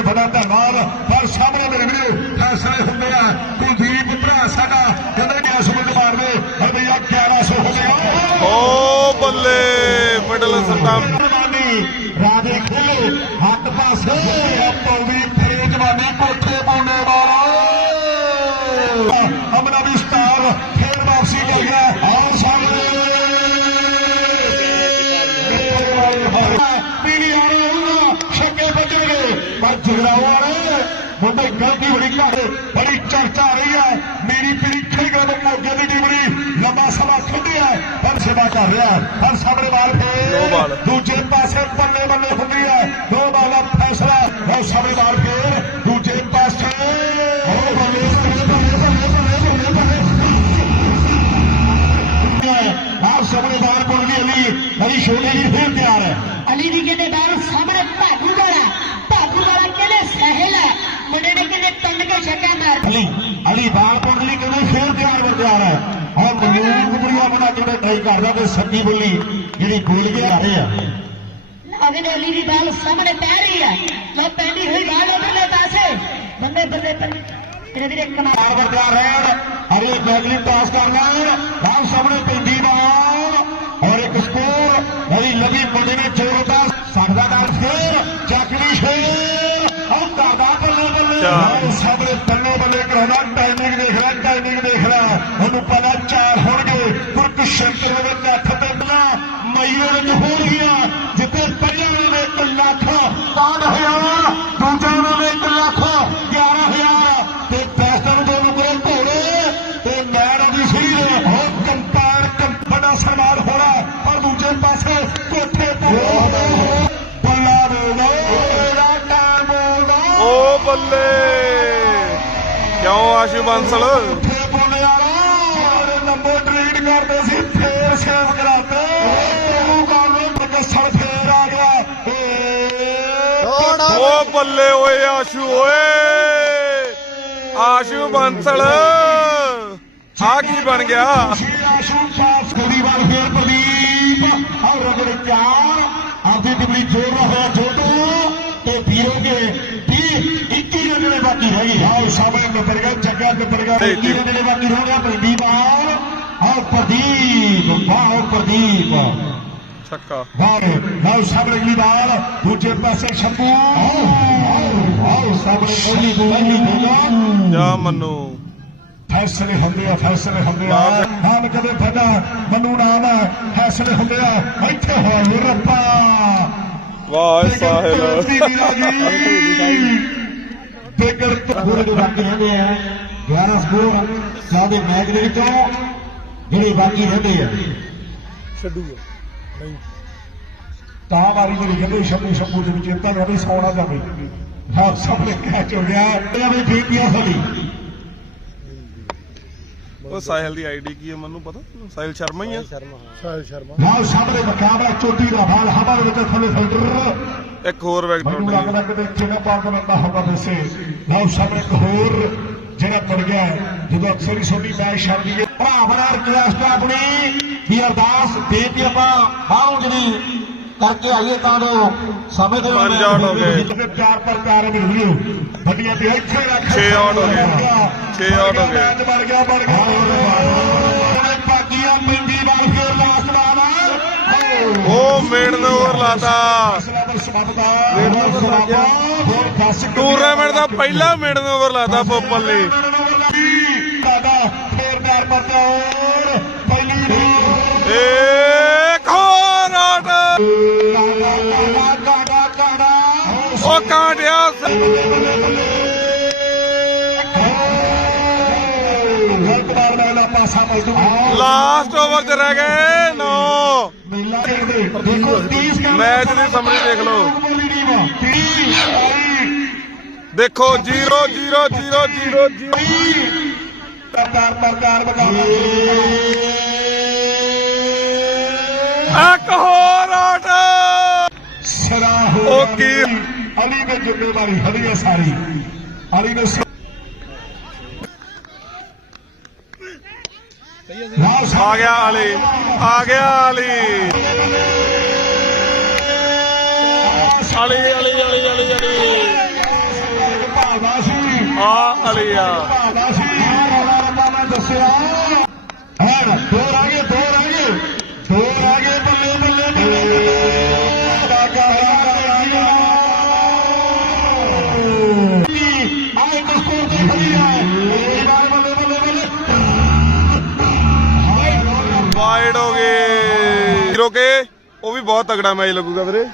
ਦੇ ਬੜਾ ਧੰਨਵਾਦ। ਪਰ ਸਾਹਮਣੇ ਮੇਰੇ ਵੀਰੇ ਫੈਸਲੇ ਹੁੰਦੇ ਆ। ਕੁਲਦੀਪ ਭਰਾ ਸਾਡਾ ਕਹਿੰਦੇ ਕਿ ਅਸਮਤ ਮਾਰਦੇ ਰੁਪਈਆ 1100 ਹੋ ਗਿਆ। ਓ ਬੱਲੇ ਮਿਡਲ ਸਟੰਪ ਰਾਜੇ ਖੇਲੋ ਹੱਥ ਪਾਸੇ। ਪਰ ਜਗਰਾਉ ਵਾਲੇ ਮੁੰਡੇ ਗਲਤੀ ਬੜੀ ਚਰਚਾ ਰਹੀ ਹੈ। ਮੇਰੀ ਪੀੜੀ ਖੇਡ ਦੇ ਮੋਗੇ ਦੀ ਟੀਮਰੀ ਲੰਬਾ ਸਮਾਂ ਖੇਡਿਆ ਪਰ ਸੇਵਾ ਕਰ ਰਿਹਾ ਪਰ ਸਾਹਮਣੇ ਬਾਲ ਫੇਰ। ਦੂਜੇ ਤਿਆਰ ਹੈ। ਔਰ ਮਨੂਰ ਗੁਬਰੀਆ ਬਣਾ ਕੇ ਟਰਾਈ ਕਰਦਾ ਤੇ ਸੱਗੀ ਬੁੱਲੀ ਜਿਹੜੀ ਕੇ ਆ ਰਹੇ ਆ। ਅਗੇ ਦੇ ਬਾਲ ਸਾਹਮਣੇ ਪੈ ਰਹੀ ਹੈ ਲੋ ਪੈਂਦੀ ਹੋਈ ਬਾਲ ਉਧਰਲੇ ਪਾਸੇ। ਬੰਦੇ ਬੰਦੇ ਬੰਦੇ ਤੇਰੇ ਵੀਰੇ ਕਮਾਲ ਚਾਰ ਵਰ ਤਿਆਰ ਰਹਿਣ। ਅਰੇ ਬੈਗਲੀ ਪਾਸ ਕਰ ਲੈਣ। ਬਾਲ ਸਾਹਮਣੇ ਪੈਂਦੀ ਬਾਲ ਔਰ ਇੱਕ ਸਕੋਰ। ਅਲੀ ਲੱਗੀ ਮੁੰਡੇ ਨੇ ਜੋਰਦਾ ਬੱਲੇ ਬੱਲੇ ਚਾਰ। ਔਰ ਸਾਹਮਣੇ ਬੱਲੇ ਬੱਲੇ ਕਰਾਉਂਦਾ ਟਾਈਮਿੰਗ ਦੇਖ ਲੈ ਟਾਈਮਿੰਗ ਦੇਖ ਲੈ। ਉਹਨੂੰ ਪਤਾ ਚਾਰ ਹੋਣਗੇ। ਗੁਰਕ ਸ਼ੰਕਰ ਦੇ ਕੱਠ ਤੇ ਬਲਾ ਮਈਓ ਵਿੱਚ ਹੋਣਗੀਆਂ ਜਿੱਥੇ ਪਹਿਲਾਂ ਨੇ 1 ਲੱਖ 6000 ਦੂਜਾ ਉਹਨਾਂ ਨੇ 1 ਲੱਖ 11000 ਤੇ ਪੈਸਾ ਨੂੰ ਦੋਨੋਂ ਕੋਲ ਘੋੜੇ, ਤੇ ਮੈਨ ਦੀ ਸੀ ਹੋ ਕੰਪਾਰ ਕੰਪਨਾ ਸਨਮਾਨ ਬੱਲੇ। ਕਿਉਂ ਆਸ਼ੂ ਬੰਸਲ? ਬੋਲੇ ਵਾਲਾ ਨੰਬਰ ਟ੍ਰੀਟ ਕਰਦੇ ਸੀ ਫੇਰ ਸੇਵ ਕਰਾਤੇ ਤੂੰ ਕਾਲੇ ਪ੍ਰਕਸਰ ਫੇਰ ਆ ਗਿਆ ਏ ਓ ਬੱਲੇ ਓਏ ਆਸ਼ੂ ਓਏ। ਆਸ਼ੂ ਬੰਸਲ। ਆ ਕੀ ਬਣ ਗਿਆ? ਆਸ਼ੂ ਪਾਸ ਗੋਲੀ ਵਾਲ ਫੇਰ ਪ੍ਰਦੀਪ। ਔਰ ਰਗੜ ਚਾਰ ਆਪਦੀ ਟਿਮਲੀ ਜੋੜ ਰਿਹਾ ਜੋਟੋ ਤੇ ਵੀਰੋਗੇ 20 21 ਜਿਹੜੇ ਬਾਕੀ ਰਹਿ ਗਏ ਜੱਗਾ ਨਿਬੜ ਗਿਆ 21 ਜਿਹੜੇ ਬਾਕੀ ਰਹਿ ਗਿਆ ਪ੍ਰਦੀਪ ਆਓ ਆਓ ਪ੍ਰਦੀਪ ਵਾਹ ਪ੍ਰਦੀਪ। ਛੱਕਾ। ਵਾਹ ਆਓ ਸਾਹਮਣੇ ਅਗਲੀ ਬਾਲ। ਦੂਜੇ ਪਾਸੇ ਸ਼ੰਭੂ। ਆਓ ਸਾਹਮਣੇ ਪਹਿਲੀ ਪਹਿਲੀ ਬੋਲਾ ਜਾ ਮੰਨੂ। ਫੈਸਲੇ ਹੁੰਦੇ ਆ ਫੈਸਲੇ ਹੁੰਦੇ ਆ। ਨਾਮ ਕਦੇ ਫਦਾ ਮਨੂ ਨਾਮ ਹੈ ਫੈਸਲੇ ਹੁੰਦੇ ਆ। ਇੱਥੇ ਹੋਏ ਰੱਬਾ ਵਾਹ ਸਾਹਿਲ। ਬੇਗਰ ਪੂਰੇ ਦੇ ਬਾਕੀ ਰਹਿੰਦੇ ਆ। 11 ਸਕੋਰ ਸਾਡੇ ਮੈਚ ਦੇ ਵਿੱਚੋਂ ਜਿਹੜੇ ਬਾਕੀ ਰਹਿੰਦੇ ਆ। ਛੱਡੂਗਾ ਨਹੀਂ। ਤਾਂ ਵਾਰੀ ਜਿਹੜੀ ਕਹਿੰਦੇ ਸ਼ੰਭੂ ਸ਼ੰਭੂ ਦੇ ਵਿੱਚ ਇਹ ਤਾਂ ਰਵੀ ਸੌਣਾ ਜਾਵੇ। ਹਾਂ ਸਭ ਨੇ ਕੈਚ ਹੋ ਗਿਆ। ਇਹ ਵੀ ਬੀਪੀਐਸ ਵਾਲੀ ਉਹ ਸਾਹਿਲ ਦੀ ਆਈਡੀ ਕੀ ਹੈ ਮੈਨੂੰ ਪਤਾ ਸਾਹਿਲ ਸ਼ਰਮਾ ਹੀ ਆ ਨਾਲ ਸਾਹਮਣੇ ਮੁਕਾਬਲਾ ਚੋਟੀ ਦਾ ਬਾਲ ਹਵਾ ਦੇ ਵਿੱਚ ਥੱਲੇ ਫਿਲਟਰ। ਇੱਕ ਹੋਰ ਵੈਕਟਰ ਮੈਨੂੰ ਲੱਗਦਾ ਕਿ ਚਿਹਰਾ ਪਾਰ ਕਰਦਾ ਹੋਗਾ ਵੈਸੇ ਨਾਲ ਸਾਹਮਣੇ ਇੱਕ ਹੋਰ ਜਿਹੜਾ ਪੜ ਗਿਆ ਹੈ, ਜਦੋਂ ਅਕਸਰ ਹੀ ਛੋਟੀ ਮੈਚ ਛੱਡਦੀ ਹੈ ਭਰਾ ਬਣਾ ਰਿਕਵੈਸਟ ਆਪਣੀ ਵੀ ਅਰਦਾਸ ਬੇਨਤੀ ਆਪਾਂ ਬਾਹੋਂ ਜਿਹੜੀ ਕਰਕੇ ਆਈਏ ਤਾਂ ਜੋ ਸਮੇਂ ਦੇ ਪੰਜ out ਹੋ ਗਏ। ਪਿਆਰ ਪਰ ਪਿਆਰ ਮਿਲ ਲਿਓ ਵੱਡੀਆਂ ਤੇ ਇੱਥੇ ਰੱਖ ਛੇ out ਹੋ ਗਏ। ਛੇ out ਹੋ ਗਏ। ਮੈਚ ਬਣ ਗਿਆ ਬਣ ਗਿਆ। ਪਾਗੀਆਂ ਪਿੰਡੀ ਵਾਲ ਫੇਰ ਲਾਸਟ ਬਾਲ ਉਹ ਮੇਡ ਨੇ ਹੋਰ ਲਾਤਾ। ਟੂਰਨਾਮੈਂਟ ਦਾ ਪਹਿਲਾ ਮੇਡ ਨੇ ਓਵਰ ਲਾਤਾ ਪੋਪਲ ਦਾਦਾ ਫੇਰ ਪੈਰ ਪਰਦਾ ਹੋਰ। ਪਹਿਲੀ ਨੂੰ ਏ ਕਾਡਾ ਕਾਡਾ। ਉਹ ਕਾਂਡਿਆ ਲਾਸਟ ਓਵਰ ਚ ਰਹਿ ਗਏ 9 ਮੇਲਾ ਦੇਖਦੇ ਦੇਖੋ 30 ਕਾ ਮੈਚ ਦੀ ਸਮਰੀ ਦੇਖ ਲਓ। ਬੋਲੀ ਟੀਮ 30 ਦੇਖੋ 0 0 0 0 0 ਪ੍ਰਕਾਰ ਪ੍ਰਕਾਰ ਬਗਾ ਇੱਕ ਹੋਰ ਆਟ ਸਰਾ ਹੋ ਉਹ ਕੀ? ਅਲੀ ਨੇ ਜ਼ਿੰਮੇਵਾਰੀ ਹਲੀ ਹੈ ਸਾਰੀ ਅਲੀ ਨੇ ਸ- ਵਾਹ ਆ ਗਿਆ ਅਲੀ ਆ ਗਿਆ ਅਲੀ ਅਲੀ ਅਲੀ ਅਲੀ ਅਲੀ ਅਲੀ ਆ ਅਲੀਆ ਭਾਲਾ ਸੀ ਰੌਲਾ ਉਹ ਵੀ ਬਹੁਤ ਤਗੜਾ ਮੈਚ ਲੱਗੂਗਾ ਵੀਰੇ।